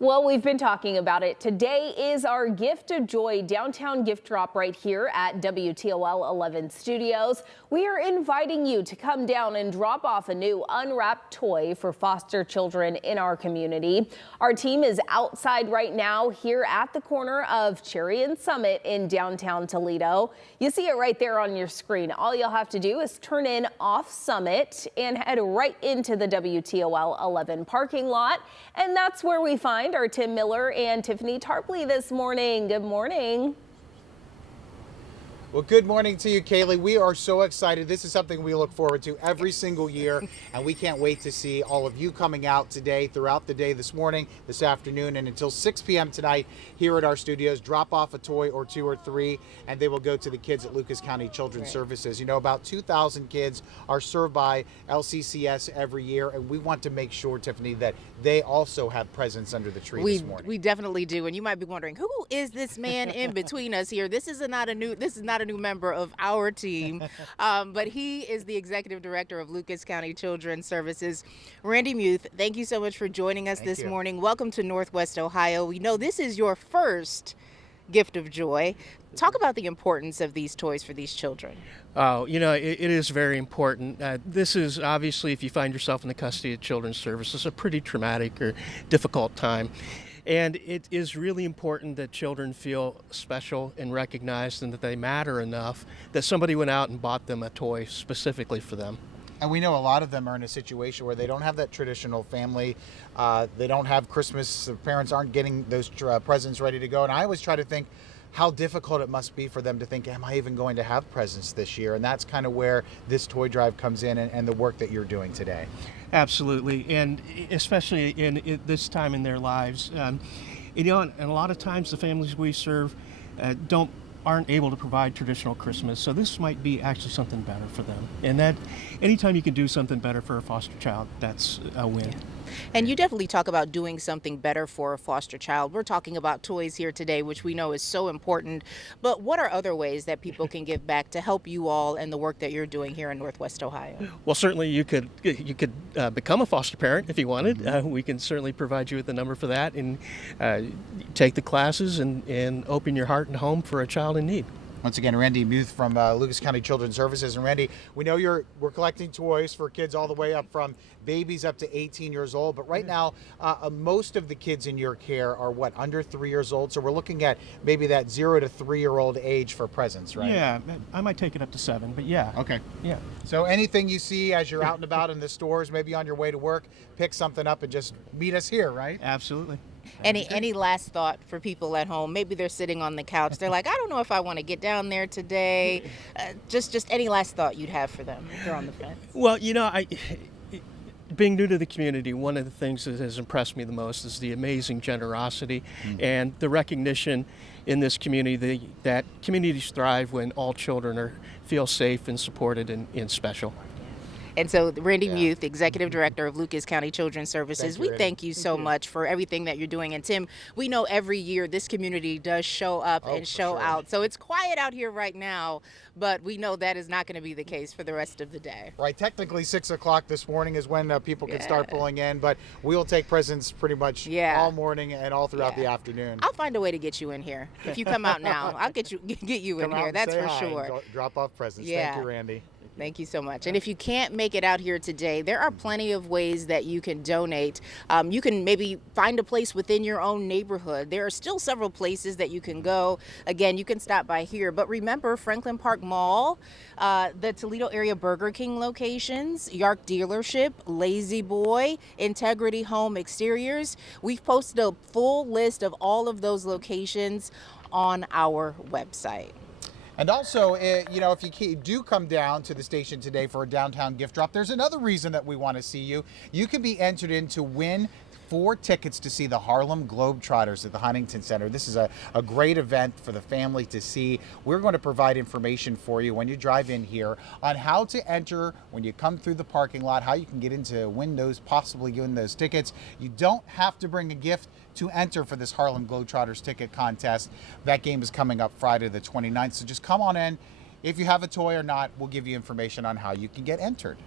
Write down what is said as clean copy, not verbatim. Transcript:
Well, we've been talking about it. Today is our Gift of Joy downtown gift drop right here at WTOL 11 Studios. We are inviting you to come down and drop off a new unwrapped toy for foster children in our community. Our team is outside right now here at the corner of Cherry and Summit in downtown Toledo. You see it right there on your screen. All you'll have to do is turn in off Summit and head right into the WTOL 11 parking lot. And that's where we find our Tim Miller and Tiffany Tarpley this morning. Good morning. Well, good morning to you, Kaylee. We are so excited. This is something we look forward to every single year, and we can't wait to see all of you coming out today, throughout the day, this morning, this afternoon, and until 6 p.m. tonight here at our studios. Drop off a toy or two or three, and they will go to the kids at Lucas County Children's Services. You know, about 2,000 kids are served by LCCS every year, and we want to make sure, Tiffany, that they also have presents under the tree this morning. We definitely do, and you might be wondering, who is this man in between us here? This is not a new member of our team, but he is the executive director of Lucas County Children's Services. Randy Muth, thank you so much for joining us this morning. Welcome to Northwest Ohio. We know this is your first Gift of Joy. Talk about the importance of these toys for these children. Oh, you know, it is very important. This is obviously, if you find yourself in the custody of Children's Services, a pretty traumatic or difficult time. And it is really important that children feel special and recognized and that they matter enough that somebody went out and bought them a toy specifically for them. And we know a lot of them are in a situation where they don't have that traditional family. They don't have Christmas. The parents aren't getting those presents ready to go. And I always try to think how difficult it must be for them to think, am I even going to have presents this year? And that's kind of where this toy drive comes in and the work that you're doing today. Absolutely, and especially in this time in their lives. You know, and a lot of times the families we serve aren't able to provide traditional Christmas, so this might be actually something better for them. And that anytime you can do something better for a foster child, that's a win. Yeah. And you definitely talk about doing something better for a foster child. We're talking about toys here today, which we know is so important. But what are other ways that people can give back to help you all and the work that you're doing here in Northwest Ohio? Well, certainly you could become a foster parent if you wanted. We can certainly provide you with the number for that, and take the classes and open your heart and home for a child in need. Once again, Randy Muth from Lucas County Children's Services. And Randy, we know we're collecting toys for kids all the way up from babies up to 18 years old. But right now, most of the kids in your care are under 3 years old. So we're looking at maybe that 0 to 3 year old age for presents, right? Yeah, I might take it up to 7, but yeah. Okay. Yeah. So anything you see as you're out and about in the stores, maybe on your way to work, pick something up and just meet us here, right? Absolutely. Any last thought for people at home? Maybe they're sitting on the couch. They're like, I don't know if I want to get down there today. Just any last thought you'd have for them if they're on the fence? Well, you know, being new to the community, one of the things that has impressed me the most is the amazing generosity and the recognition in this community that communities thrive when all children feel safe and supported and special. And so Randy Muth, Executive Director of Lucas County Children's Services, we thank you so much for everything that you're doing. And Tim, we know every year this community does show up and show out. So it's quiet out here right now, but we know that is not going to be the case for the rest of the day. Right. Technically 6 o'clock this morning is when people can start pulling in, but we'll take presents pretty much all morning and all throughout the afternoon. I'll find a way to get you in here. If you come out now, I'll get you in here. That's for sure. Drop off presents. Yeah. Thank you, Randy. Thank you so much. And if you can't make it out here today, there are plenty of ways that you can donate. You can maybe find a place within your own neighborhood. There are still several places that you can go. Again, you can stop by here. But remember, Franklin Park Mall, the Toledo area Burger King locations, Yark Dealership, Lazy Boy, Integrity Home Exteriors. We've posted a full list of all of those locations on our website. And also, you know, if you do come down to the station today for a downtown gift drop, there's another reason that we want to see you. You can be entered in to win 4 tickets to see the Harlem Globetrotters at the Huntington Center. This is a great event for the family to see. We're going to provide information for you when you drive in here on how to enter when you come through the parking lot, how you can get into possibly win those tickets. You don't have to bring a gift to enter for this Harlem Globetrotters ticket contest. That game is coming up Friday the 29th, so just come on in. If you have a toy or not, we'll give you information on how you can get entered.